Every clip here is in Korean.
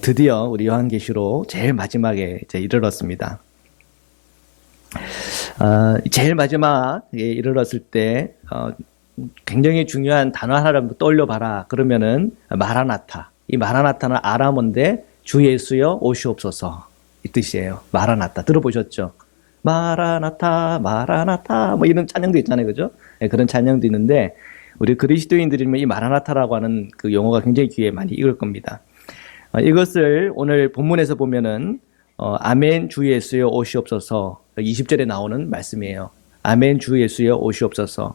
드디어 우리 요한계시록 제일 마지막에 이제 이르렀습니다. 제일 마지막에 이르렀을 때 굉장히 중요한 단어 하나를 떠올려 봐라. 그러면은 마라나타. 이 마라나타는 아람어인데 주 예수여 오시옵소서 이 뜻이에요. 마라나타 들어보셨죠? 마라나타 마라나타 뭐 이런 찬양도 있잖아요, 그죠? 네, 그런 찬양도 있는데 우리 그리스도인들이면 이 마라나타라고 하는 그 용어가 굉장히 귀에 많이 익을 겁니다. 이것을 오늘 본문에서 보면은 아멘 주 예수여 오시옵소서 20절에 나오는 말씀이에요. 아멘 주 예수여 오시옵소서.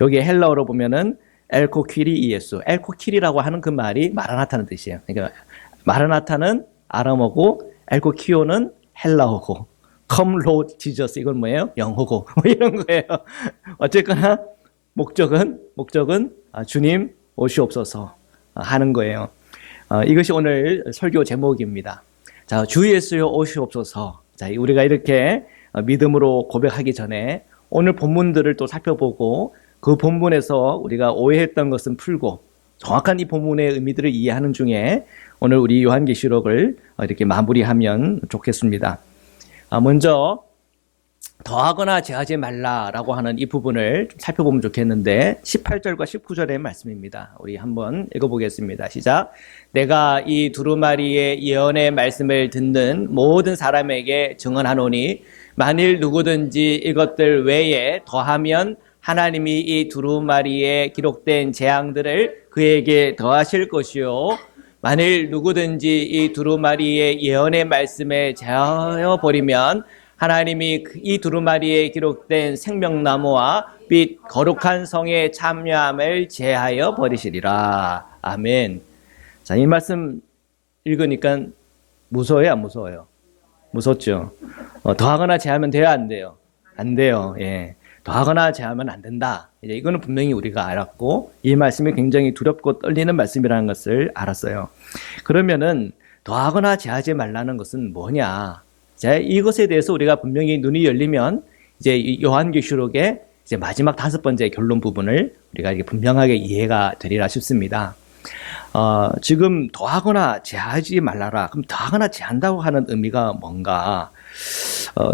여기 헬라어로 보면은 엘코키리 예수. 엘코키리라고 하는 그 말이 마라나타는 뜻이에요. 그러니까 마라나타는 아람어고 엘코키오는 헬라어고 Come Lord Jesus 이건 뭐예요? 영어고 뭐 이런 거예요. 어쨌거나 목적은 주님 오시옵소서 하는 거예요. 이것이 오늘 설교 제목입니다. 자, 주 예수여 오시옵소서. 자, 우리가 이렇게 믿음으로 고백하기 전에 오늘 본문들을 또 살펴보고 그 본문에서 우리가 오해했던 것은 풀고 정확한 이 본문의 의미들을 이해하는 중에 오늘 우리 요한계시록을 이렇게 마무리하면 좋겠습니다. 먼저 더하거나 제하지 말라라고 하는 이 부분을 좀 살펴보면 좋겠는데 18절과 19절의 말씀입니다. 우리 한번 읽어보겠습니다. 시작. 내가 이 두루마리의 예언의 말씀을 듣는 모든 사람에게 증언하노니 만일 누구든지 이것들 외에 더하면 하나님이 이 두루마리에 기록된 재앙들을 그에게 더하실 것이요 만일 누구든지 이 두루마리의 예언의 말씀에 제하여 버리면 하나님이 이 두루마리에 기록된 생명나무와 빛 거룩한 성에 참여함을 제하여 버리시리라. 아멘. 자, 이 말씀 읽으니까 무서워요, 안 무서워요? 무섭죠. 더하거나 제하면 돼요, 안 돼요? 안 돼요. 예. 더하거나 제하면 안 된다. 이제 이거는 분명히 우리가 알았고 이 말씀이 굉장히 두렵고 떨리는 말씀이라는 것을 알았어요. 그러면은 더하거나 제하지 말라는 것은 뭐냐? 자, 이것에 대해서 우리가 분명히 눈이 열리면 이제 요한계시록의 이제 마지막 5번째 결론 부분을 우리가 이렇게 분명하게 이해가 되리라 싶습니다. 지금 더하거나 제하지 말라라. 그럼 더하거나 제한다고 하는 의미가 뭔가?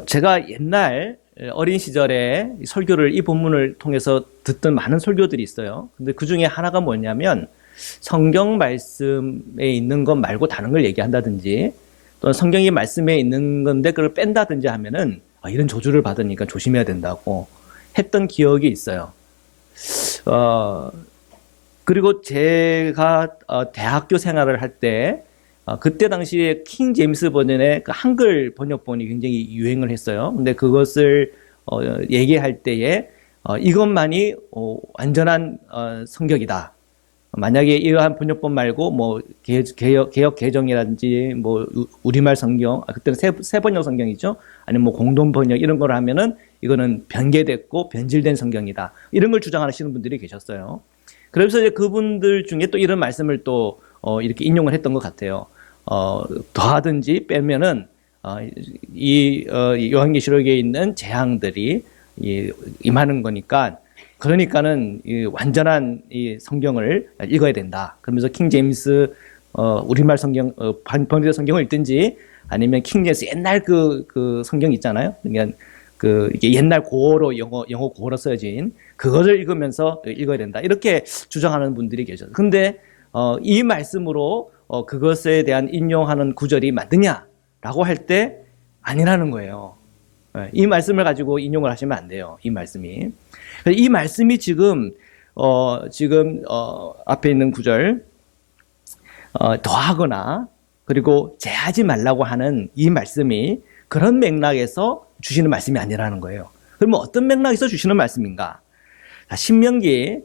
제가 옛날 어린 시절에 설교를 이 본문을 통해서 듣던 많은 설교들이 있어요. 근데 그 중에 하나가 뭐냐면 성경 말씀에 있는 것 말고 다른 걸 얘기한다든지 또는 성경의 말씀에 있는 건데 그걸 뺀다든지 하면은 이런 저주를 받으니까 조심해야 된다고 했던 기억이 있어요. 그리고 제가 대학교 생활을 할 때 그때 당시에 킹 제임스 버전의 그 한글 번역본이 굉장히 유행을 했어요. 근데 그것을 얘기할 때에 이것만이 완전한 성경이다. 만약에 이러한 번역본 말고 뭐 개역 개정이라든지 뭐 우리말 성경, 그때는 새 번역 성경이죠. 아니면 뭐 공동 번역 이런 걸 하면은 이거는 변개됐고 변질된 성경이다. 이런 걸 주장하시는 분들이 계셨어요. 그래서 이제 그분들 중에 또 이런 말씀을 또 이렇게 인용을 했던 것 같아요. 더하든지 빼면은 이 요한계시록에 있는 재앙들이 임하는 거니까 그러니까는 이 완전한 이 성경을 읽어야 된다. 그러면서 킹 제임스 우리말 성경 번역 성경을 읽든지 아니면 킹 제임스 옛날 그 성경 있잖아요. 그러니까 이게 옛날 고어로 영어 고어로 써진 그것을 읽으면서 읽어야 된다. 이렇게 주장하는 분들이 계셔요. 근데 이 말씀으로 그것에 대한 인용하는 구절이 맞느냐라고 할 때 아니라는 거예요. 이 말씀을 가지고 인용을 하시면 안 돼요. 이 말씀이. 이 말씀이 지금 앞에 있는 구절 더하거나 그리고 제하지 말라고 하는 이 말씀이 그런 맥락에서 주시는 말씀이 아니라는 거예요. 그러면 어떤 맥락에서 주시는 말씀인가? 신명기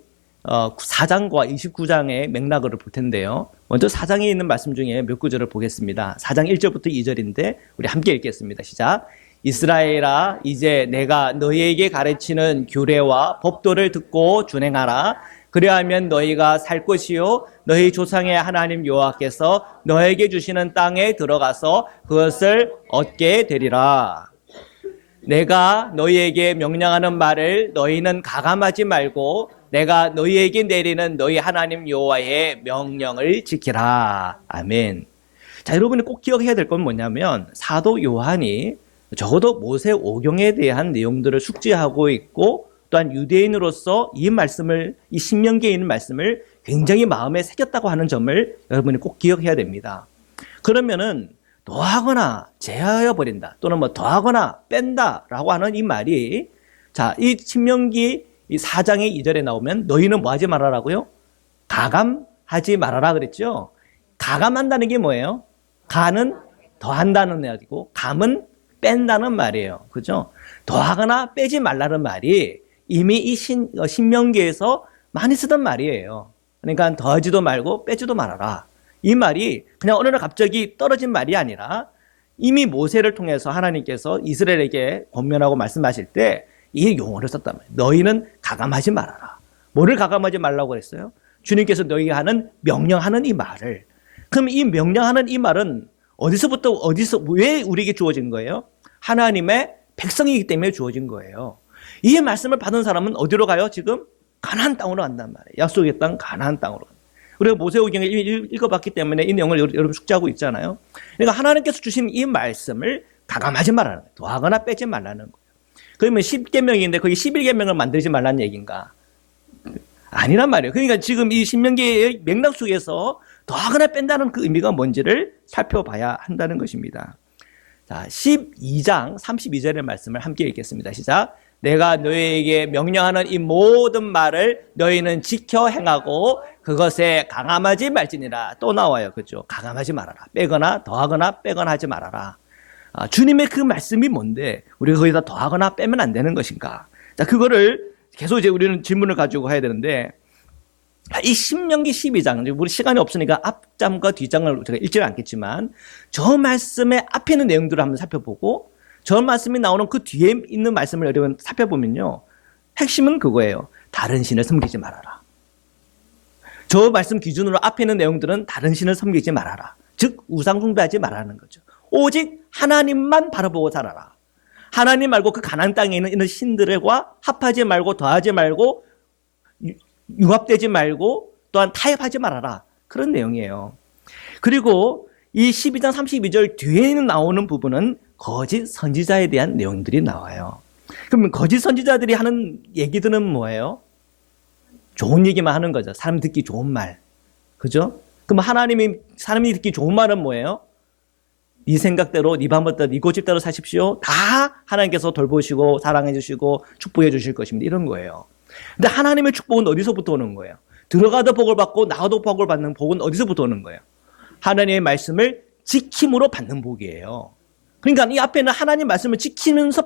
4장과 29장의 맥락을 볼 텐데요. 먼저 4장에 있는 말씀 중에 몇 구절을 보겠습니다. 4장 1절부터 2절인데 우리 함께 읽겠습니다. 시작. 이스라엘아 이제 내가 너희에게 가르치는 규례와 법도를 듣고 준행하라. 그리하면 너희가 살 것이요 너희 조상의 하나님 여호와께서 너에게 주시는 땅에 들어가서 그것을 얻게 되리라. 내가 너희에게 명령하는 말을 너희는 가감하지 말고 내가 너희에게 내리는 너희 하나님 여호와의 명령을 지키라. 아멘. 자, 여러분이 꼭 기억해야 될 건 뭐냐면 사도 요한이 적어도 모세오경에 대한 내용들을 숙지하고 있고 또한 유대인으로서 이 말씀을, 이 신명기에 있는 말씀을 굉장히 마음에 새겼다고 하는 점을 여러분이 꼭 기억해야 됩니다. 그러면은 더하거나 제하여 버린다 또는 뭐 더하거나 뺀다라고 하는 이 말이, 자, 이 신명기 이 4장의 2절에 나오면 너희는 뭐 하지 말아라고요? 가감하지 말아라 그랬죠. 가감한다는 게 뭐예요? 가는 더한다는 말이고 감은 뺀다는 말이에요. 그죠? 더하거나 빼지 말라는 말이 이미 이 신명기에서 많이 쓰던 말이에요. 그러니까 더하지도 말고 빼지도 말아라. 이 말이 그냥 어느 날 갑자기 떨어진 말이 아니라 이미 모세를 통해서 하나님께서 이스라엘에게 권면하고 말씀하실 때 이 용어를 썼단 말이에요. 너희는 가감하지 말아라. 뭐를 가감하지 말라고 그랬어요? 주님께서 너희에게 하는 명령하는 이 말을. 그럼 이 명령하는 이 말은 어디서 왜 우리에게 주어진 거예요? 하나님의 백성이기 때문에 주어진 거예요. 이 말씀을 받은 사람은 어디로 가요? 지금 가나안 땅으로 간단 말이에요. 약속의 땅 가나안 땅으로. 우리가 모세오경을 읽어봤기 때문에 이 내용을 여러분 숙지하고 있잖아요. 그러니까 하나님께서 주신 이 말씀을 가감하지 말라는 거예요. 더하거나 빼지 말라는 거예요. 그러면 10계명인데 거기 11계명을 만들지 말라는 얘기인가? 아니란 말이에요. 그러니까 지금 이 신명기의 맥락 속에서 더하거나 뺀다는 그 의미가 뭔지를 살펴봐야 한다는 것입니다. 자, 12장 32절의 말씀을 함께 읽겠습니다. 시작. 내가 너희에게 명령하는 이 모든 말을 너희는 지켜 행하고 그것에 가감하지 말지니라. 또 나와요. 그죠? 가감하지 말아라. 빼거나 더하거나 빼거나 하지 말아라. 주님의 그 말씀이 뭔데 우리가 거기다 더하거나 빼면 안 되는 것인가? 자, 그거를 계속 이제 우리는 질문을 가지고 해야 되는데, 이 신명기 12장, 우리 시간이 없으니까 앞장과 뒷장을 제가 읽지는 않겠지만 저 말씀의 앞에 있는 내용들을 한번 살펴보고 저 말씀이 나오는 그 뒤에 있는 말씀을 여러분 살펴보면요, 핵심은 그거예요. 다른 신을 섬기지 말아라. 저 말씀 기준으로 앞에 있는 내용들은 다른 신을 섬기지 말아라. 즉 우상 숭배하지 말라는 거죠. 오직 하나님만 바라보고 살아라. 하나님 말고 그 가나안 땅에 있는 신들과 합하지 말고 더하지 말고 융합되지 말고 또한 타협하지 말아라. 그런 내용이에요. 그리고 이 12장 32절 뒤에 나오는 부분은 거짓 선지자에 대한 내용들이 나와요. 그러면 거짓 선지자들이 하는 얘기들은 뭐예요? 좋은 얘기만 하는 거죠. 사람 듣기 좋은 말. 그죠? 그럼 사람이 듣기 좋은 말은 뭐예요? 네 생각대로, 네 방법대로, 네 고집대로 사십시오. 다 하나님께서 돌보시고 사랑해 주시고 축복해 주실 것입니다. 이런 거예요. 근데 하나님의 축복은 어디서부터 오는 거예요? 들어가도 복을 받고 나가도 복을 받는 복은 어디서부터 오는 거예요? 하나님의 말씀을 지킴으로 받는 복이에요. 그러니까 이 앞에는 하나님 말씀을 지키면서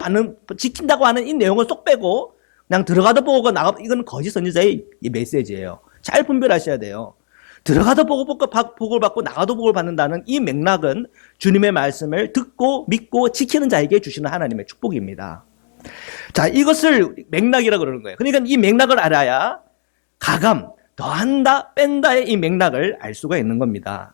지킨다고 하는 이 내용을 쏙 빼고 그냥 들어가도 복을 나가도, 이건 거짓 선지자의 이 메시지예요. 잘 분별하셔야 돼요. 들어가도 복을 받고 나가도 복을 받는다는 이 맥락은 주님의 말씀을 듣고 믿고 지키는 자에게 주시는 하나님의 축복입니다. 자, 이것을 맥락이라고 그러는 거예요. 그러니까 이 맥락을 알아야 가감, 더한다, 뺀다의 이 맥락을 알 수가 있는 겁니다.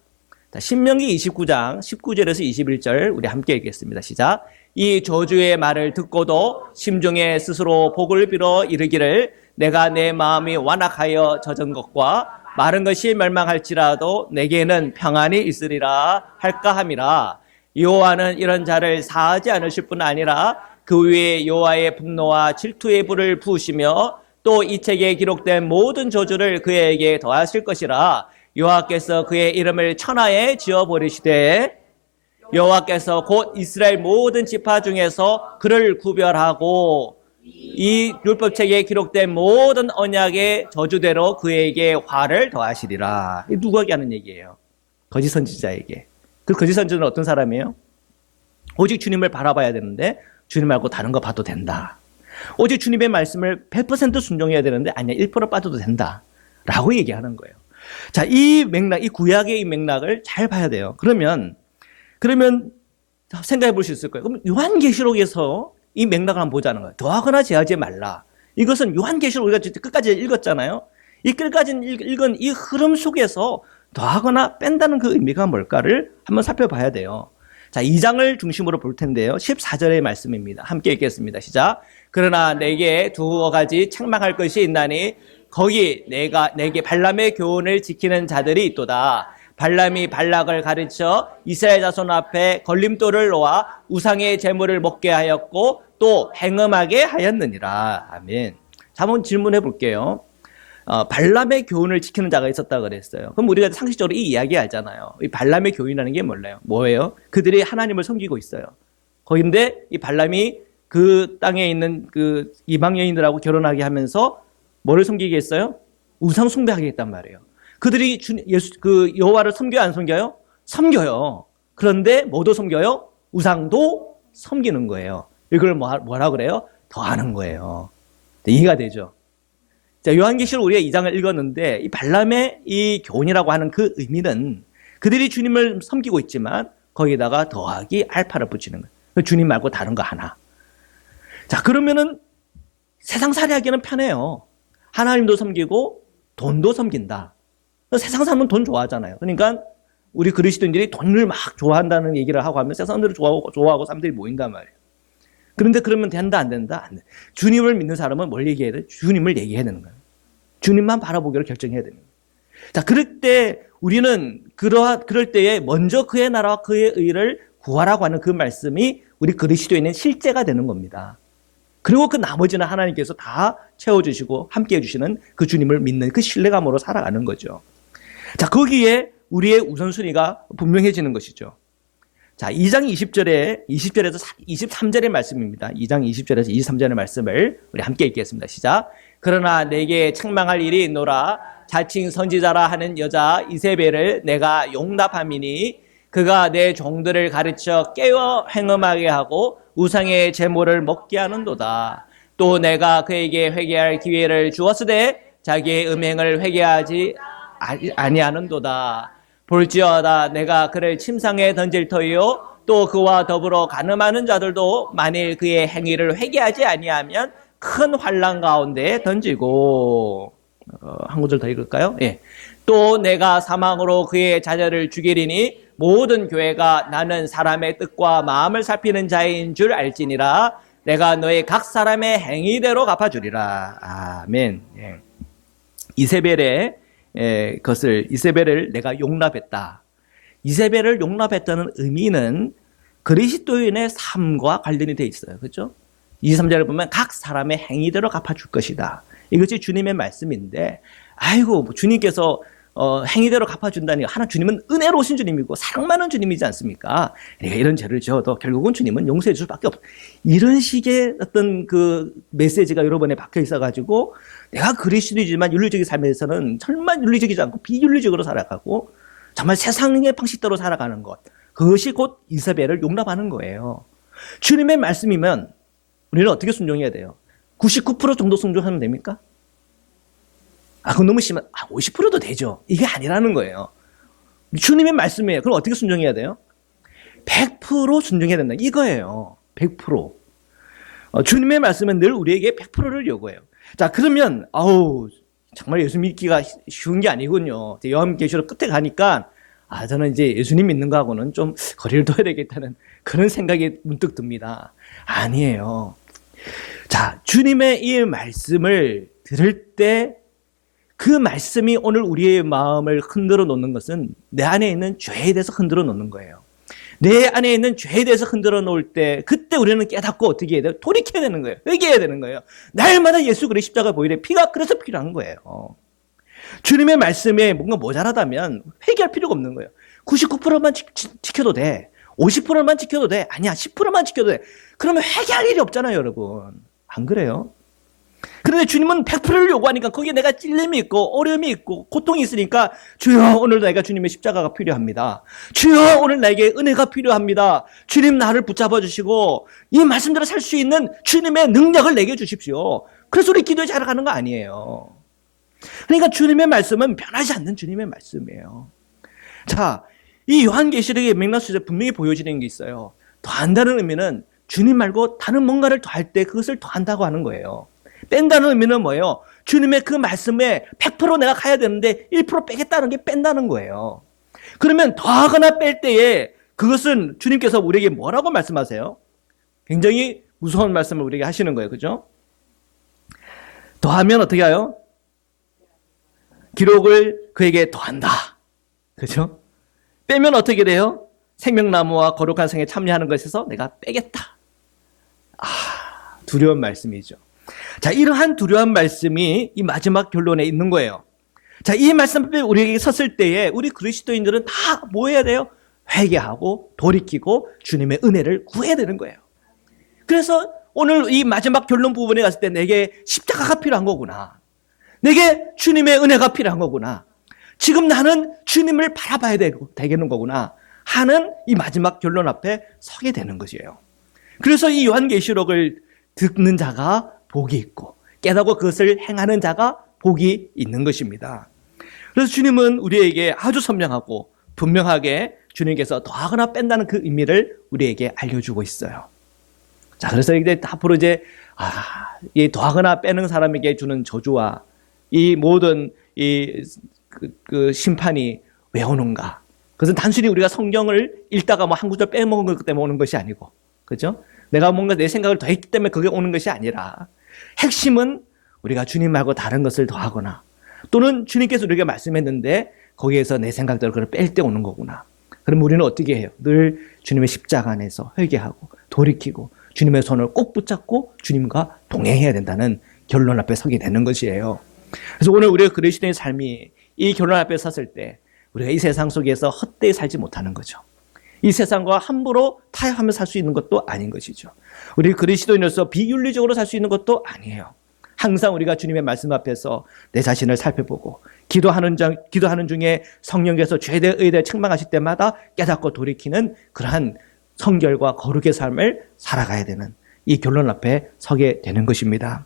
자, 신명기 29장 19절에서 21절 우리 함께 읽겠습니다. 시작. 이 저주의 말을 듣고도 심중에 스스로 복을 빌어 이르기를 내가 내 마음이 완악하여 젖은 것과 마른 것이 멸망할지라도 내게는 평안이 있으리라 할까 함이라. 여호와는 이런 자를 사하지 않으실 뿐 아니라 그 위에 여호와의 분노와 질투의 불을 부으시며 또 이 책에 기록된 모든 저주를 그에게 더하실 것이라. 여호와께서 그의 이름을 천하에 지어버리시되 여호와께서 곧 이스라엘 모든 지파 중에서 그를 구별하고 이 율법책에 기록된 모든 언약의 저주대로 그에게 화를 더하시리라. 이 누구에게 하는 얘기예요? 거짓 선지자에게. 그 거짓 선지자는 어떤 사람이에요? 오직 주님을 바라봐야 되는데 주님 말고 다른 거 봐도 된다. 오직 주님의 말씀을 100% 순종해야 되는데 아니야 1% 빠져도 된다 라고 얘기하는 거예요. 자, 이 맥락, 이 구약의 이 맥락을 잘 봐야 돼요. 그러면 생각해 볼 수 있을 거예요. 그럼 요한계시록에서 이 맥락을 한번 보자는 거예요. 더하거나 제하지 말라. 이것은 요한계시록 우리가 끝까지 읽었잖아요. 이 끝까지 읽은 이 흐름 속에서 더하거나 뺀다는 그 의미가 뭘까를 한번 살펴봐야 돼요. 자, 2장을 중심으로 볼 텐데요. 14절의 말씀입니다. 함께 읽겠습니다. 시작. 그러나 내게 두 가지 책망할 것이 있나니 거기 내게 발람의 교훈을 지키는 자들이 있도다. 발람이 발락을 가르쳐 이스라엘 자손 앞에 걸림돌을 놓아 우상의 제물을 먹게 하였고 또 행음하게 하였느니라. 아멘. 자, 한번 질문해 볼게요. 발람의 교훈을 지키는 자가 있었다 그랬어요. 그럼 우리가 상식적으로 이 이야기 알잖아요. 이 발람의 교훈이라는 게 뭐예요? 그들이 하나님을 섬기고 있어요. 거긴데 이 발람이 그 땅에 있는 그 이방 여인들하고 결혼하게 하면서 뭐를 섬기게 했어요? 우상 숭배하게 했단 말이에요. 그들이 그 여호와를 섬겨요, 안 섬겨요? 섬겨요. 그런데 뭐도 섬겨요? 우상도 섬기는 거예요. 이걸 뭐라 그래요? 더하는 거예요. 이해가 되죠? 자, 요한계시록 우리가 2장을 읽었는데 이 발람의 이 교훈이라고 하는 그 의미는 그들이 주님을 섬기고 있지만 거기다가 더하기 알파를 붙이는 거예요. 주님 말고 다른 거 하나. 자, 그러면은 세상 살이하기는 편해요. 하나님도 섬기고 돈도 섬긴다. 세상 사람은 돈 좋아하잖아요. 그러니까 우리 그리스도인들이 돈을 막 좋아한다는 얘기를 하고 하면 세상 사람들이 좋아하고 사람들이 모인단 말이에요. 그런데 그러면 된다, 안 된다? 안 돼. 주님을 믿는 사람은 뭘 얘기해야 돼? 주님을 얘기해야 되는 거예요. 주님만 바라보기로 결정해야 되는 거예요. 자, 그럴 때 우리는 그럴 때에 먼저 그의 나라와 그의 의를 구하라고 하는 그 말씀이 우리 그리스도인의 실제가 되는 겁니다. 그리고 그 나머지는 하나님께서 다 채워주시고 함께 해주시는 그 주님을 믿는 그 신뢰감으로 살아가는 거죠. 자, 거기에 우리의 우선순위가 분명해지는 것이죠. 자, 2장 20절에서 23절의 말씀입니다. 2장 20절에서 23절의 말씀을 우리 함께 읽겠습니다. 시작. 그러나 내게 책망할 일이 있노라. 자칭 선지자라 하는 여자 이세벨을 내가 용납함이니 그가 내 종들을 가르쳐 깨어 행음하게 하고 우상의 제물을 먹게 하는도다. 또 내가 그에게 회개할 기회를 주었으되 자기의 음행을 회개하지 아니하는도다. 볼지어다 내가 그를 침상에 던질 터이요 또 그와 더불어 간음하는 자들도 만일 그의 행위를 회개하지 아니하면 큰 환난 가운데 던지고. 한 구절 더 읽을까요? 예. 또 내가 사망으로 그의 자녀를 죽이리니 모든 교회가 나는 사람의 뜻과 마음을 살피는 자인 줄 알지니라. 내가 너의 각 사람의 행위대로 갚아주리라. 아멘. 예. 이세벨의 이세벨을 내가 용납했다. 이세벨을 용납했다는 의미는 그리스도인의 삶과 관련이 되어 있어요. 그렇죠? 23절을 보면 각 사람의 행위대로 갚아줄 것이다. 이것이 주님의 말씀인데, 아이고, 주님께서 행위대로 갚아준다니, 주님은 은혜로우신 주님이고 사랑 많은 주님이지 않습니까? 내가 이런 죄를 지어도 결국은 주님은 용서해 줄 수밖에 없어. 이런 식의 어떤 그 메시지가 여러 번에 박혀 있어가지고 내가 그리스도이지만 윤리적인 삶에서는 정말 윤리적이지 않고 비윤리적으로 살아가고 정말 세상의 방식대로 살아가는 것, 그것이 곧 이세벨을 용납하는 거예요. 주님의 말씀이면 우리는 어떻게 순종해야 돼요? 99% 정도 순종하면 됩니까? 그건 너무 심한, 50%도 되죠. 이게 아니라는 거예요. 주님의 말씀이에요. 그럼 어떻게 순종해야 돼요? 100% 순종해야 된다. 이거예요. 100%. 주님의 말씀은 늘 우리에게 100%를 요구해요. 자, 그러면, 정말 예수 믿기가 쉬운 게 아니군요. 요한계시록 끝에 가니까, 저는 이제 예수님 믿는 거하고는 좀 거리를 둬야 되겠다는 그런 생각이 문득 듭니다. 아니에요. 자, 주님의 이 말씀을 들을 때 그 말씀이 오늘 우리의 마음을 흔들어 놓는 것은 내 안에 있는 죄에 대해서 흔들어 놓는 거예요. 내 안에 있는 죄에 대해서 흔들어 놓을 때 그때 우리는 깨닫고 어떻게 해야 돼요? 돌이켜야 되는 거예요. 회개해야 되는 거예요. 날마다 예수 그리스도의 십자가 보이래. 피가 그래서 필요한 거예요. 주님의 말씀에 뭔가 모자라다면 회개할 필요가 없는 거예요. 99%만 지켜도 돼. 50%만 지켜도 돼. 아니야, 10%만 지켜도 돼. 그러면 회개할 일이 없잖아요, 여러분. 안 그래요? 그런데 주님은 100%를 요구하니까 거기에 내가 찔림이 있고 어려움이 있고 고통이 있으니까 주여 오늘 내가 주님의 십자가가 필요합니다. 주여 오늘 나에게 은혜가 필요합니다. 주님 나를 붙잡아 주시고 이 말씀대로 살 수 있는 주님의 능력을 내게 주십시오. 그래서 우리 기도에 자라가는 거 아니에요. 그러니까 주님의 말씀은 변하지 않는 주님의 말씀이에요. 자, 이 요한계시록의 맥락 속에서 분명히 보여지는 게 있어요. 더한다는 의미는 주님 말고 다른 뭔가를 더할 때 그것을 더한다고 하는 거예요. 뺀다는 의미는 뭐예요? 주님의 그 말씀에 100% 내가 가야 되는데 1% 빼겠다는 게 뺀다는 거예요. 그러면 더하거나 뺄 때에 그것은 주님께서 우리에게 뭐라고 말씀하세요? 굉장히 무서운 말씀을 우리에게 하시는 거예요. 그죠? 더하면 어떻게 해요? 기록을 그에게 더한다. 그죠? 빼면 어떻게 돼요? 생명나무와 거룩한 성에 참여하는 것에서 내가 빼겠다. 두려운 말씀이죠. 자, 이러한 두려운 말씀이 이 마지막 결론에 있는 거예요. 자, 이 말씀을 우리에게 섰을 때에 우리 그리스도인들은 다 뭐 해야 돼요? 회개하고 돌이키고 주님의 은혜를 구해야 되는 거예요. 그래서 오늘 이 마지막 결론 부분에 갔을 때 내게 십자가가 필요한 거구나. 내게 주님의 은혜가 필요한 거구나. 지금 나는 주님을 바라봐야 되겠는 거구나 하는 이 마지막 결론 앞에 서게 되는 것이에요. 그래서 이 요한계시록을 듣는 자가 복이 있고 깨닫고 그것을 행하는 자가 복이 있는 것입니다. 그래서 주님은 우리에게 아주 선명하고 분명하게 주님께서 더하거나 뺀다는 그 의미를 우리에게 알려주고 있어요. 자, 그래서 이제 앞으로 이제 이 더하거나 빼는 사람에게 주는 저주와 이 모든 그 심판이 왜 오는가? 그것은 단순히 우리가 성경을 읽다가 뭐 한 구절 빼먹은 것 때문에 오는 것이 아니고, 그죠? 내가 뭔가 내 생각을 더했기 때문에 그게 오는 것이 아니라 핵심은 우리가 주님 말고 다른 것을 더하거나 또는 주님께서 우리에게 말씀했는데 거기에서 내 생각대로 그걸 뺄 때 오는 거구나. 그럼 우리는 어떻게 해요? 늘 주님의 십자가 안에서 회개하고 돌이키고 주님의 손을 꼭 붙잡고 주님과 동행해야 된다는 결론 앞에 서게 되는 것이에요. 그래서 오늘 우리가 그리스도인의 삶이 이 결론 앞에 섰을 때 우리가 이 세상 속에서 헛되이 살지 못하는 거죠. 이 세상과 함부로 타협하며 살 수 있는 것도 아닌 것이죠. 우리 그리스도인으로서 비윤리적으로 살 수 있는 것도 아니에요. 항상 우리가 주님의 말씀 앞에서 내 자신을 살펴보고 기도하는 중에 성령께서 죄에 대해 의에 대해 책망하실 때마다 깨닫고 돌이키는 그러한 성결과 거룩의 삶을 살아가야 되는 이 결론 앞에 서게 되는 것입니다.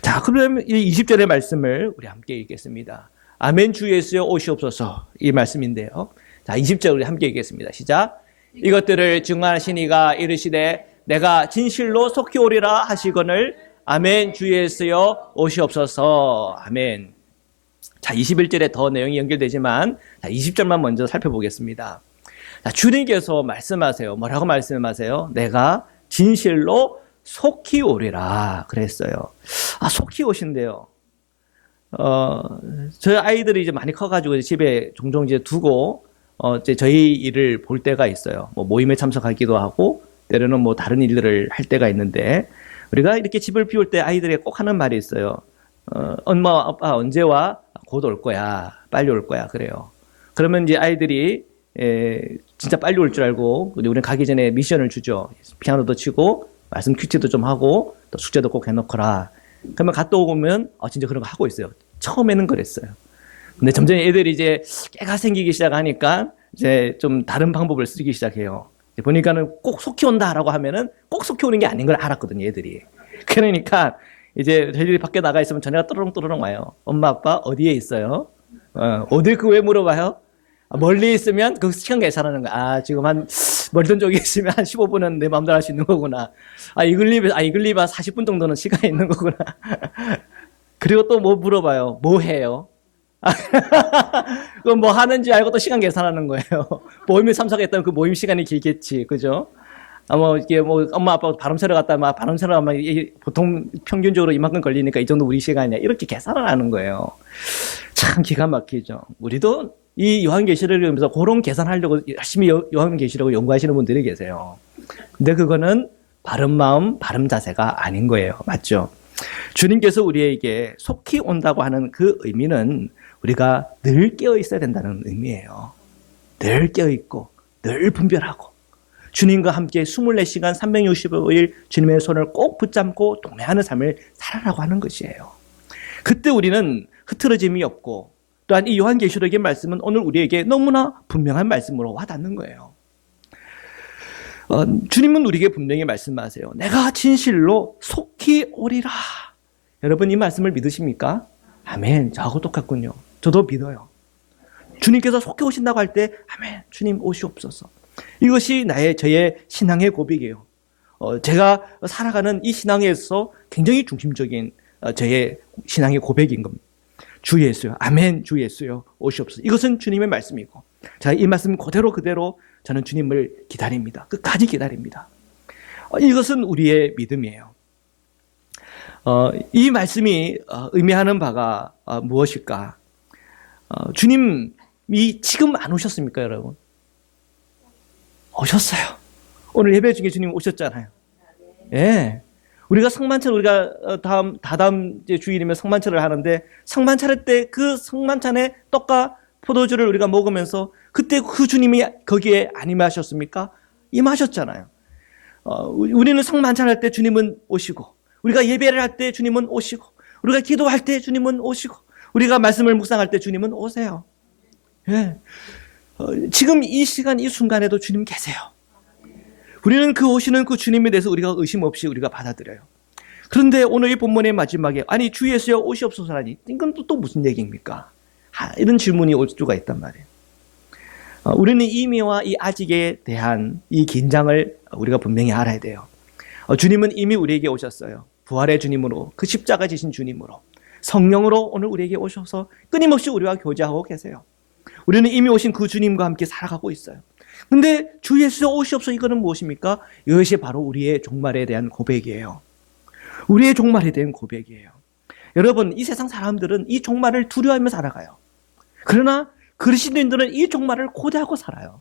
자, 그러면 이 20절의 말씀을 우리 함께 읽겠습니다. 아멘 주 예수여 오시옵소서, 이 말씀인데요. 자, 20절 우리 함께 읽겠습니다. 시작. 이것들을 증언하신 이가 이르시되 내가 진실로 속히 오리라 하시거늘 아멘 주 예수여 오시옵소서. 아멘. 자, 21절에 더 내용이 연결되지만 자, 20절만 먼저 살펴보겠습니다. 자, 주님께서 말씀하세요. 뭐라고 말씀하세요? 내가 진실로 속히 오리라 그랬어요. 속히 오신대요. 저희 아이들이 이제 많이 커가지고 집에 종종 이제 두고 이제 저희 일을 볼 때가 있어요. 뭐 모임에 참석하기도 하고 때로는 뭐 다른 일들을 할 때가 있는데 우리가 이렇게 집을 비울 때 아이들이 꼭 하는 말이 있어요. 엄마 아빠 언제 와? 곧 올 거야. 빨리 올 거야. 그래요. 그러면 이제 아이들이 진짜 빨리 올 줄 알고 우리는 가기 전에 미션을 주죠. 피아노도 치고 말씀 큐티도 좀 하고 또 숙제도 꼭 해놓거라. 그러면 갔다 오면 진짜 그런 거 하고 있어요. 처음에는 그랬어요. 근데 점점 애들이 이제 깨가 생기기 시작하니까 이제 좀 다른 방법을 쓰기 시작해요. 보니까는 꼭 속히 온다라고 하면은 꼭 속히 오는 게 아닌 걸 알았거든요, 애들이. 그러니까 이제 저희들이 밖에 나가 있으면 전화가 또르렁또르렁 와요. 엄마 아빠 어디에 있어요? 어딜 왜 물어봐요? 멀리 있으면 그 시간 계산하는 거야. 지금 한 멀던 쪽에 있으면 한 15분은 내 마음대로 할 수 있는 거구나. 이글립 한 40분 정도는 시간이 있는 거구나. 그리고 또 뭐 물어봐요. 뭐 해요? 그럼 뭐 하는지 알고 또 시간 계산하는 거예요. 모임에 참석했다면 그 모임 시간이 길겠지, 그죠? 이게 뭐 엄마 아빠 바람 쐬러 갔다 막 바람 쐬러 가면 보통 평균적으로 이만큼 걸리니까 이 정도 우리 시간이야. 이렇게 계산을 하는 거예요. 참 기가 막히죠. 우리도 이 요한계시록을 읽으면서 그런 계산하려고 열심히 요한계시록을 연구하시는 분들이 계세요. 근데 그거는 바른 마음, 바른 자세가 아닌 거예요. 맞죠? 주님께서 우리에게 속히 온다고 하는 그 의미는 우리가 늘 깨어 있어야 된다는 의미예요. 늘 깨어 있고 늘 분별하고 주님과 함께 24시간 365일 주님의 손을 꼭 붙잡고 동행하는 삶을 살아라고 하는 것이에요. 그때 우리는 흐트러짐이 없고 또한 이 요한계시록의 말씀은 오늘 우리에게 너무나 분명한 말씀으로 와닿는 거예요. 주님은 우리에게 분명히 말씀하세요. 내가 진실로 속히 오리라. 여러분 이 말씀을 믿으십니까? 아멘. 저하고 똑같군요. 저도 믿어요. 주님께서 속히 오신다고 할 때 아멘. 주님 오시옵소서. 이것이 저의 신앙의 고백이에요. 제가 살아가는 이 신앙에서 굉장히 중심적인 저의 신앙의 고백인 겁니다. 주 예수요. 아멘. 주 예수요. 오시옵소서. 이것은 주님의 말씀이고 자, 이 말씀 그대로 저는 주님을 기다립니다. 끝까지 기다립니다. 이것은 우리의 믿음이에요. 이 말씀이 의미하는 바가 무엇일까? 주님이 지금 안 오셨습니까, 여러분? 오셨어요. 오늘 예배 중에 주님 오셨잖아요. 예. 우리가 성만찬, 우리가 다다음 주일이면 성만찬을 하는데, 성만찬 때 그 성만찬의 떡과 포도주를 우리가 먹으면서 그때 그 주님이 거기에 안 임하셨습니까? 임하셨잖아요. 우리는 성만찬할 때 주님은 오시고, 우리가 예배를 할 때 주님은 오시고, 우리가 기도할 때 주님은 오시고, 우리가 말씀을 묵상할 때 주님은 오세요. 예. 지금 이 시간 이 순간에도 주님 계세요. 우리는 그 오시는 그 주님에 대해서 우리가 의심 없이 우리가 받아들여요. 그런데 오늘 이 본문의 마지막에 아니 주 예수여 오시옵소서라니 이건 또 무슨 얘기입니까? 이런 질문이 올 수가 있단 말이에요. 우리는 이미와 이 아직에 대한 이 긴장을 우리가 분명히 알아야 돼요. 주님은 이미 우리에게 오셨어요. 부활의 주님으로, 그 십자가 지신 주님으로, 성령으로 오늘 우리에게 오셔서 끊임없이 우리와 교제하고 계세요. 우리는 이미 오신 그 주님과 함께 살아가고 있어요. 근데 주 예수여 오시옵소서 이거는 무엇입니까? 이것이 바로 우리의 종말에 대한 고백이에요. 우리의 종말에 대한 고백이에요. 여러분, 이 세상 사람들은 이 종말을 두려워하며 살아가요. 그러나 그리스도인들은 이 종말을 고대하고 살아요.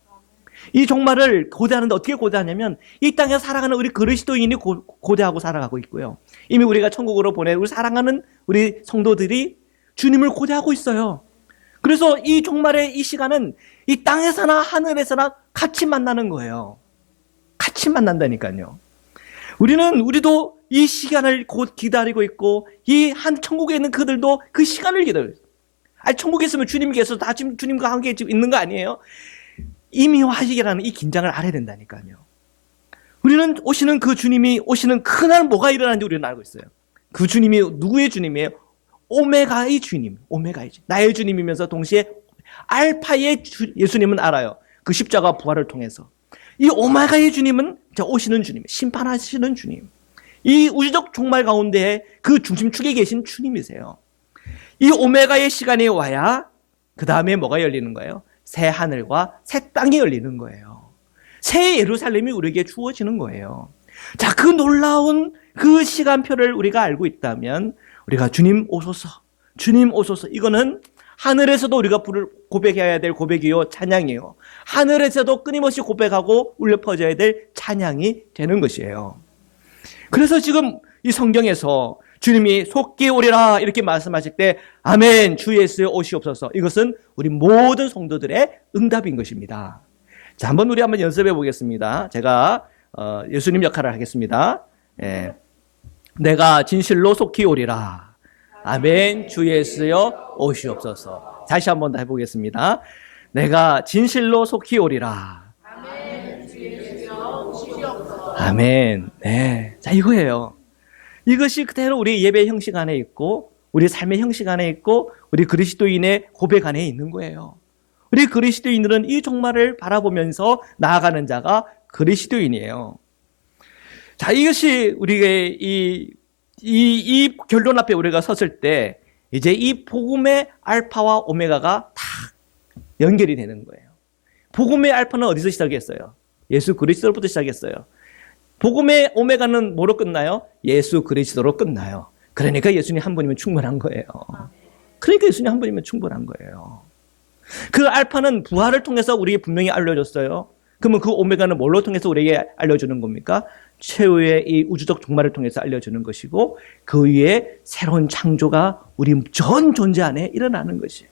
이 종말을 고대하는데 어떻게 고대하냐면 이 땅에 살아가는 우리 그리스도인이 고대하고 살아가고 있고요. 이미 우리가 천국으로 보낸 우리 사랑하는 우리 성도들이 주님을 고대하고 있어요. 그래서 이 종말의 이 시간은 이 땅에서나 하늘에서나 같이 만나는 거예요. 같이 만난다니까요. 우리도 이 시간을 곧 기다리고 있고 이 한 천국에 있는 그들도 그 시간을 기다려요. 아니 천국에 있으면 주님께서 다 지금 주님과 함께 있는 거 아니에요? 이미화식이라는 이 긴장을 알아야 된다니까요. 우리는 오시는 그 주님이 오시는 그날 뭐가 일어나는지 우리는 알고 있어요. 그 주님이 누구의 주님이에요? 오메가의 주님, 오메가의 주님. 나의 주님이면서 동시에 알파의 예수님은 알아요. 그 십자가 부활을 통해서. 이 오메가의 주님은 오시는 주님, 심판하시는 주님. 이 우주적 종말 가운데 그 중심축에 계신 주님이세요. 이 오메가의 시간이 와야 그 다음에 뭐가 열리는 거예요? 새 하늘과 새 땅이 열리는 거예요. 새 예루살렘이 우리에게 주어지는 거예요. 자, 그 놀라운 그 시간표를 우리가 알고 있다면 우리가 주님 오소서, 주님 오소서 이거는 하늘에서도 우리가 고백해야 될 고백이요 찬양이요. 하늘에서도 끊임없이 고백하고 울려 퍼져야 될 찬양이 되는 것이에요. 그래서 지금 이 성경에서 주님이 속기 오리라 이렇게 말씀하실 때 아멘 주 예수여 오시옵소서 이것은 우리 모든 성도들의 응답인 것입니다. 자, 한번 연습해 보겠습니다. 제가 예수님 역할을 하겠습니다. 예. 내가 진실로 속히 오리라. 아멘 주 예수여 오시옵소서. 다시 한번 더 해보겠습니다. 내가 진실로 속히 오리라. 아멘 주 예수여 오시옵소서. 아멘. 네. 자, 이거예요. 이것이 그대로 우리 예배 형식 안에 있고 우리 삶의 형식 안에 있고 우리 그리스도인의 고백 안에 있는 거예요. 우리 그리스도인들은 이 종말을 바라보면서 나아가는 자가 그리스도인이에요. 자, 이것이 우리의 이 결론 앞에 우리가 섰을 때 이제 이 복음의 알파와 오메가가 다 연결이 되는 거예요. 복음의 알파는 어디서 시작했어요? 예수 그리스도로부터 시작했어요. 복음의 오메가는 뭐로 끝나요? 예수 그리스도로 끝나요. 그러니까 예수님 한 분이면 충분한 거예요. 그러니까 예수님 한 분이면 충분한 거예요. 그 알파는 부활을 통해서 우리에게 분명히 알려줬어요. 그러면 그 오메가는 뭘로 통해서 우리에게 알려주는 겁니까? 최후의 이 우주적 종말을 통해서 알려주는 것이고 그 위에 새로운 창조가 우리 전 존재 안에 일어나는 것이에요.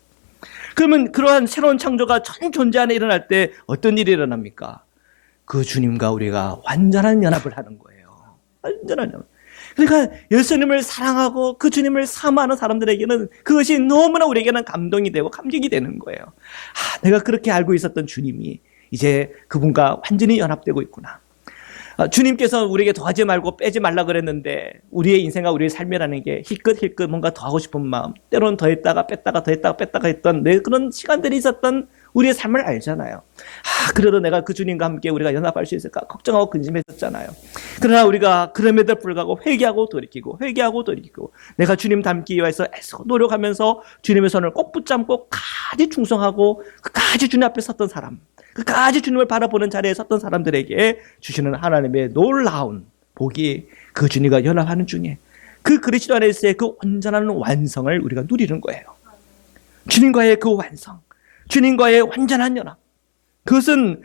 그러면 그러한 새로운 창조가 전 존재 안에 일어날 때 어떤 일이 일어납니까? 그 주님과 우리가 완전한 연합을 하는 거예요. 완전한 연합. 그러니까 예수님을 사랑하고 그 주님을 사모하는 사람들에게는 그것이 너무나 우리에게는 감동이 되고 감격이 되는 거예요. 내가 그렇게 알고 있었던 주님이 이제 그분과 완전히 연합되고 있구나. 주님께서 우리에게 더하지 말고 빼지 말라 그랬는데 우리의 인생과 우리의 삶이라는 게 힐끗힐끗 뭔가 더하고 싶은 마음, 때로는 더했다가 뺐다가 더했다가 뺐다가 했던 그런 시간들이 있었던 우리의 삶을 알잖아요. 그래도 내가 그 주님과 함께 우리가 연합할 수 있을까 걱정하고 근심했었잖아요. 그러나 우리가 그럼에도 불구하고 회개하고 돌이키고 내가 주님 닮기 위해서 애쓰고 노력하면서 주님의 손을 꼭 붙잡고 끝까지 충성하고 끝까지 주님 앞에 섰던 사람, 끝까지 주님을 바라보는 자리에 섰던 사람들에게 주시는 하나님의 놀라운 복이 그 주님과 연합하는 중에 그 그리스도 안에서의 그 온전한 완성을 우리가 누리는 거예요. 주님과의 그 완성, 주님과의 완전한 연합. 그것은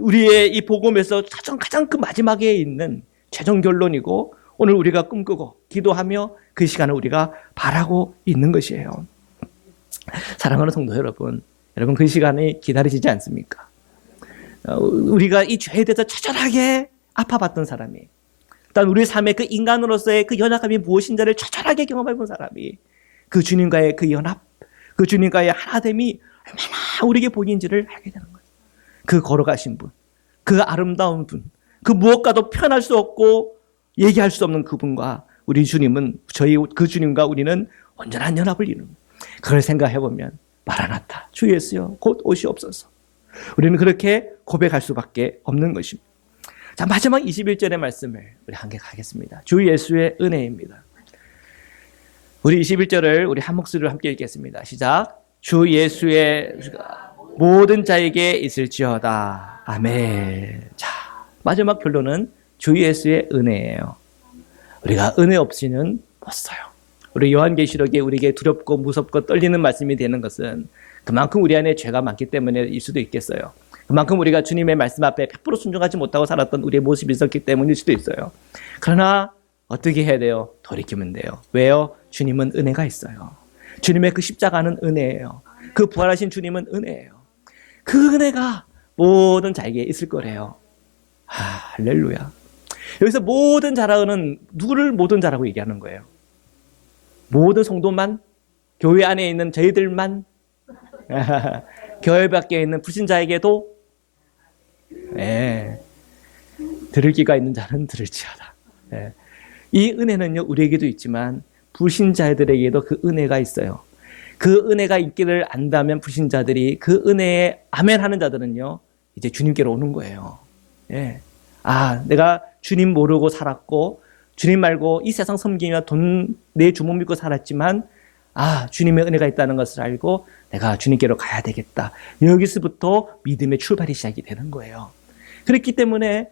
우리의 이 복음에서 가장 그 마지막에 있는 최종 결론이고 오늘 우리가 꿈꾸고 기도하며 그 시간을 우리가 바라고 있는 것이에요. 사랑하는 성도 여러분, 여러분 그 시간이 기다리시지 않습니까? 우리가 이 죄에 대해서 처절하게 아파봤던 사람이, 일단 우리 삶의 그 인간으로서의 그 연약함이 무엇인지를 처절하게 경험해본 사람이 그 주님과의 그 연합, 그 주님과의 하나됨이 얼마나 우리에게 복인지를 알게 되는 거예요. 그 걸어가신 분, 그 아름다운 분, 그 무엇과도 표현할 수 없고 얘기할 수 없는 그분과 우리 주님은, 그 주님과 우리는 온전한 연합을 이루는 거예요. 그걸 생각해보면 마라나타, 주 예수여 곧 오시옵소서. 우리는 그렇게 고백할 수밖에 없는 것입니다. 자, 마지막 21절의 말씀을 우리 함께 가겠습니다. 주 예수의 은혜입니다. 우리 21절을 우리 한 목소리로 함께 읽겠습니다. 시작. 주 예수의 모든 자에게 있을지어다. 아멘. 자, 마지막 결론은 주 예수의 은혜예요. 우리가 은혜 없이는 못 써요. 우리 요한계시록에 우리에게 두렵고 무섭고 떨리는 말씀이 되는 것은 그만큼 우리 안에 죄가 많기 때문일 수도 있겠어요. 그만큼 우리가 주님의 말씀 앞에 100% 순종하지 못하고 살았던 우리의 모습이 있었기 때문일 수도 있어요. 그러나 어떻게 해야 돼요? 돌이키면 돼요. 왜요? 주님은 은혜가 있어요. 주님의 그 십자가는 은혜예요. 그 부활하신 주님은 은혜예요. 그 은혜가 모든 자에게 있을 거래요. 할렐루야. 여기서 모든 자라는 누구를 모든 자라고 얘기하는 거예요? 모든 성도만? 교회 안에 있는 저희들만? 교회 밖에 있는 불신자에게도? 네. 들을 귀가 있는 자는 들을지어다. 네. 이 은혜는요, 우리에게도 있지만 불신자들에게도 그 은혜가 있어요. 그 은혜가 있기를 안다면 불신자들이 그 은혜에 아멘 하는 자들은요, 이제 주님께로 오는 거예요. 예. 내가 주님 모르고 살았고 주님 말고 이 세상 섬기며 돈 내 주먹 믿고 살았지만 주님의 은혜가 있다는 것을 알고 내가 주님께로 가야 되겠다. 여기서부터 믿음의 출발이 시작이 되는 거예요. 그렇기 때문에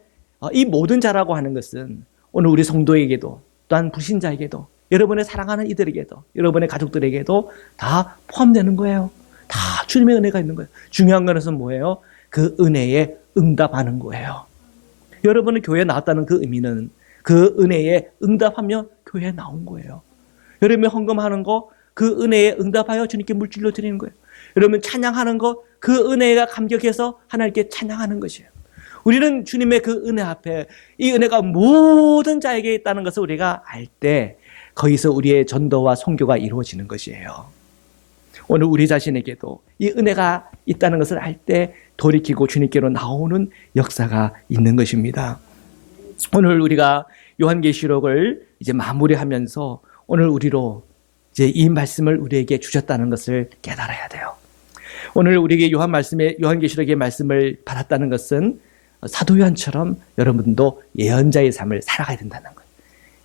이 모든 자라고 하는 것은 오늘 우리 성도에게도 또한 불신자에게도 여러분의 사랑하는 이들에게도 여러분의 가족들에게도 다 포함되는 거예요. 다 주님의 은혜가 있는 거예요. 중요한 것은 뭐예요? 그 은혜에 응답하는 거예요. 여러분은 교회에 나왔다는 그 의미는 그 은혜에 응답하며 교회에 나온 거예요. 여러분이 헌금하는 거 그 은혜에 응답하여 주님께 물질로 드리는 거예요. 여러분 찬양하는 거 그 은혜가 감격해서 하나님께 찬양하는 것이에요. 우리는 주님의 그 은혜 앞에 이 은혜가 모든 자에게 있다는 것을 우리가 알 때 거기서 우리의 전도와 선교가 이루어지는 것이에요. 오늘 우리 자신에게도 이 은혜가 있다는 것을 알 때 돌이키고 주님께로 나오는 역사가 있는 것입니다. 오늘 우리가 요한계시록을 이제 마무리하면서 오늘 우리로 이제 이 말씀을 우리에게 주셨다는 것을 깨달아야 돼요. 오늘 우리에게 요한계시록의 말씀을 받았다는 것은 사도 요한처럼 여러분도 예언자의 삶을 살아가야 된다는 거예요.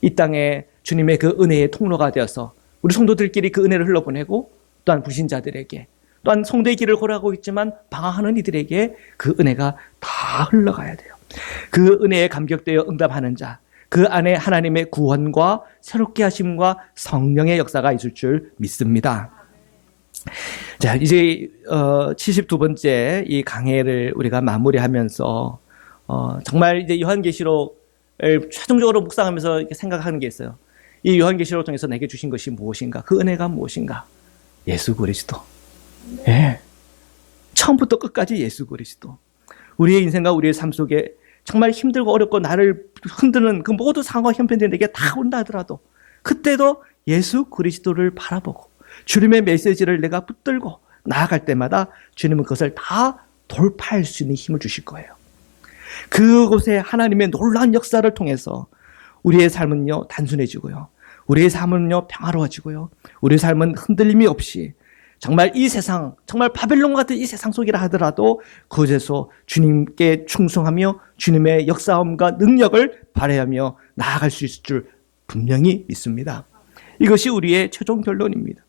이 땅에 주님의 그 은혜의 통로가 되어서 우리 성도들끼리 그 은혜를 흘러보내고 또한 불신자들에게 또한 성도의 길을 걸어가고 있지만 방황하는 이들에게 그 은혜가 다 흘러가야 돼요. 그 은혜에 감격되어 응답하는 자, 그 안에 하나님의 구원과 새롭게 하심과 성령의 역사가 있을 줄 믿습니다. 자, 이제 72번째 이 강해를 우리가 마무리하면서 정말 이제 요한계시록을 최종적으로 묵상하면서 이렇게 생각하는 게 있어요. 이 요한계시록을 통해서 내게 주신 것이 무엇인가? 그 은혜가 무엇인가? 예수 그리스도. 예. 처음부터 끝까지 예수 그리스도. 우리의 인생과 우리의 삶 속에 정말 힘들고 어렵고 나를 흔드는 그 모든 상황과 형편들이 내게 다 온다 하더라도 그때도 예수 그리스도를 바라보고 주님의 메시지를 내가 붙들고 나아갈 때마다 주님은 그것을 다 돌파할 수 있는 힘을 주실 거예요. 그곳에 하나님의 놀라운 역사를 통해서 우리의 삶은요 단순해지고요. 우리의 삶은요 평화로워지고요. 우리의 삶은 흔들림이 없이 정말 이 세상, 정말 바벨론 같은 이 세상 속이라 하더라도 그곳에서 주님께 충성하며 주님의 역사함과 능력을 발휘하며 나아갈 수 있을 줄 분명히 믿습니다. 이것이 우리의 최종 결론입니다.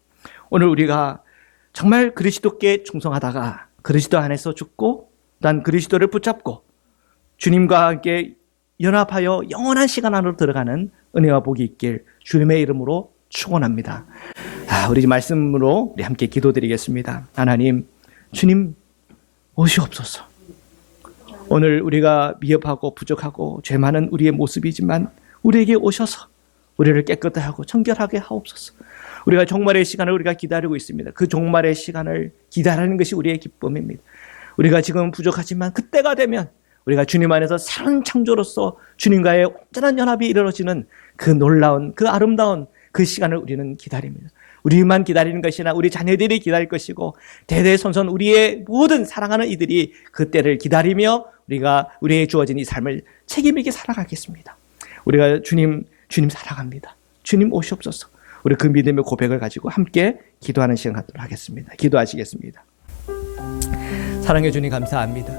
오늘 우리가 정말 그리스도께 충성하다가 그리스도 안에서 죽고 또한 그리스도를 붙잡고 주님과 함께 연합하여 영원한 시간 안으로 들어가는 은혜와 복이 있길 주님의 이름으로 축원합니다. 우리 말씀으로 우리 함께 기도드리겠습니다. 하나님, 주님 오시옵소서. 오늘 우리가 미흡하고 부족하고 죄 많은 우리의 모습이지만 우리에게 오셔서 우리를 깨끗하고 정결하게 하옵소서. 우리가 종말의 시간을 우리가 기다리고 있습니다. 그 종말의 시간을 기다리는 것이 우리의 기쁨입니다. 우리가 지금 부족하지만 그때가 되면 우리가 주님 안에서 새로운 창조로서 주님과의 온전한 연합이 이루어지는 그 놀라운, 그 아름다운 그 시간을 우리는 기다립니다. 우리만 기다리는 것이 아니라 우리 자녀들이 기다릴 것이고 대대손손 우리의 모든 사랑하는 이들이 그 때를 기다리며 우리가 우리의 주어진 이 삶을 책임 있게 살아가겠습니다. 우리가 주님 사랑합니다. 주님 오시옵소서. 우리 그 믿음의 고백을 가지고 함께 기도하는 시간 갖도록 하겠습니다. 기도하시겠습니다. 사랑해 주님 감사합니다.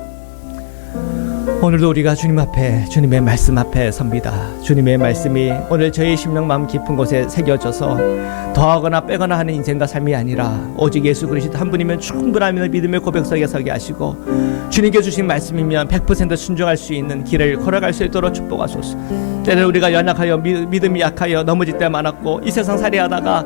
오늘도 우리가 주님 앞에, 주님의 말씀 앞에 섭니다. 주님의 말씀이 오늘 저희 심령 마음 깊은 곳에 새겨져서 더하거나 빼거나 하는 인생과 삶이 아니라 오직 예수 그리스도 한 분이면 충분하면 믿음의 고백석에 서게 하시고 주님께 주신 말씀이면 100% 순종할 수 있는 길을 걸어갈 수 있도록 축복하소서. 때는 우리가 연약하여 믿음이 약하여 넘어질 때 많았고 이 세상 살이하다가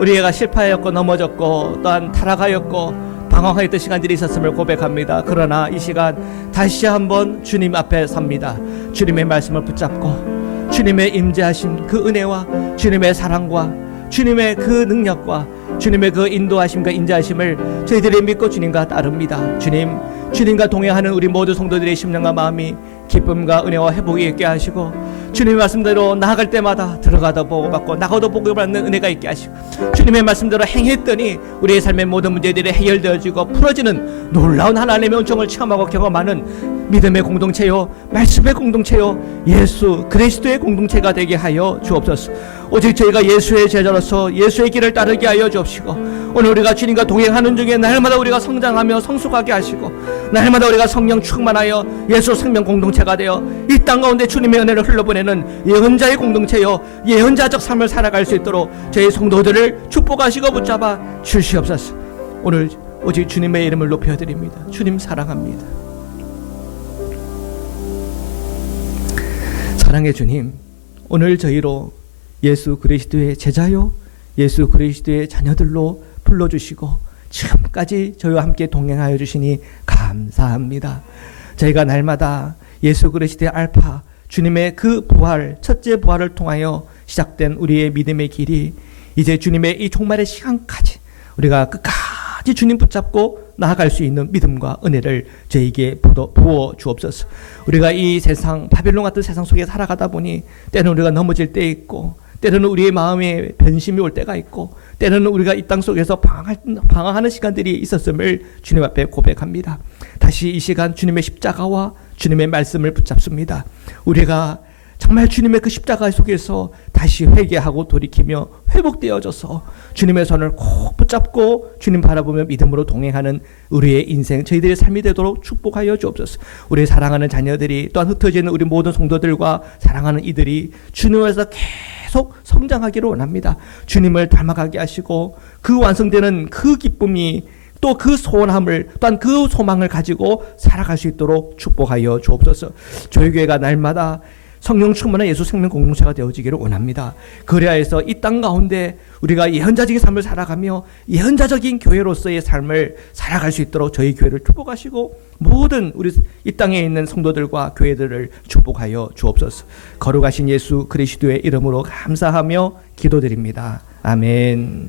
우리가 실패하였고 넘어졌고 또한 타락하였고 방황하였던 시간들이 있었음을 고백합니다. 그러나 이 시간 다시 한번 주님 앞에 섭니다. 주님의 말씀을 붙잡고 주님의 임재하심 그 은혜와 주님의 사랑과 주님의 그 능력과 주님의 그 인도하심과 인자하심을 저희들이 믿고 주님과 따릅니다. 주님과 동행하는 우리 모두 성도들의 심령과 마음이 기쁨과 은혜와 회복이 있게 하시고 주님의 말씀대로 나아갈 때마다 들어가도 보고받고 나가도 보고받는 은혜가 있게 하시고 주님의 말씀대로 행했더니 우리의 삶의 모든 문제들이 해결되어지고 풀어지는 놀라운 하나님의 은총을 체험하고 경험하는 믿음의 공동체요 말씀의 공동체요 예수 그리스도의 공동체가 되게 하여 주옵소서. 오직 저희가 예수의 제자로서 예수의 길을 따르게 하여 주옵시고 오늘 우리가 주님과 동행하는 중에 날마다 우리가 성장하며 성숙하게 하시고 날마다 우리가 성령 충만하여 예수 생명 공동체가 되어 이 땅 가운데 주님의 은혜를 흘러보내는 예언자의 공동체요 예언자적 삶을 살아갈 수 있도록 저희 성도들을 축복하시고 붙잡아 주시옵소서. 오늘 오직 주님의 이름을 높여드립니다. 주님 사랑합니다. 사랑의 주님, 오늘 저희로 예수 그리스도의 제자요 예수 그리스도의 자녀들로 불러주시고 지금까지 저희와 함께 동행하여 주시니 감사합니다. 저희가 날마다 예수 그리스도의 알파 주님의 그 부활 첫째 부활을 통하여 시작된 우리의 믿음의 길이 이제 주님의 이 종말의 시간까지 우리가 끝까지 주님 붙잡고 나아갈 수 있는 믿음과 은혜를 저에게 부어 주옵소서. 우리가 이 세상 바벨론 같은 세상 속에 살아가다 보니 때는 우리가 넘어질 때 있고 때로는 우리의 마음에 변심이 올 때가 있고 때로는 우리가 이 땅 속에서 방황하는 시간들이 있었음을 주님 앞에 고백합니다. 다시 이 시간 주님의 십자가와 주님의 말씀을 붙잡습니다. 우리가 정말 주님의 그 십자가 속에서 다시 회개하고 돌이키며 회복되어져서 주님의 손을 꼭 붙잡고 주님 바라보며 믿음으로 동행하는 우리의 인생 저희들의 삶이 되도록 축복하여 주옵소서. 우리 사랑하는 자녀들이 또한 흩어지는 우리 모든 성도들과 사랑하는 이들이 주님에서 계속 성장하기를 원합니다. 주님을 닮아가게 하시고 그 완성되는 그 기쁨이 또 그 소원함을 또한 그 소망을 가지고 살아갈 수 있도록 축복하여 주옵소서. 저희 교회가 날마다 성령 충만한 예수 생명 공동체가 되어지기를 원합니다. 그래야해서 이 땅 가운데 우리가 예언자적인 삶을 살아가며 예언자적인 교회로서의 삶을 살아갈 수 있도록 저희 교회를 축복하시고 모든 우리 이 땅에 있는 성도들과 교회들을 축복하여 주옵소서. 거룩하신 예수 그리스도의 이름으로 감사하며 기도드립니다. 아멘.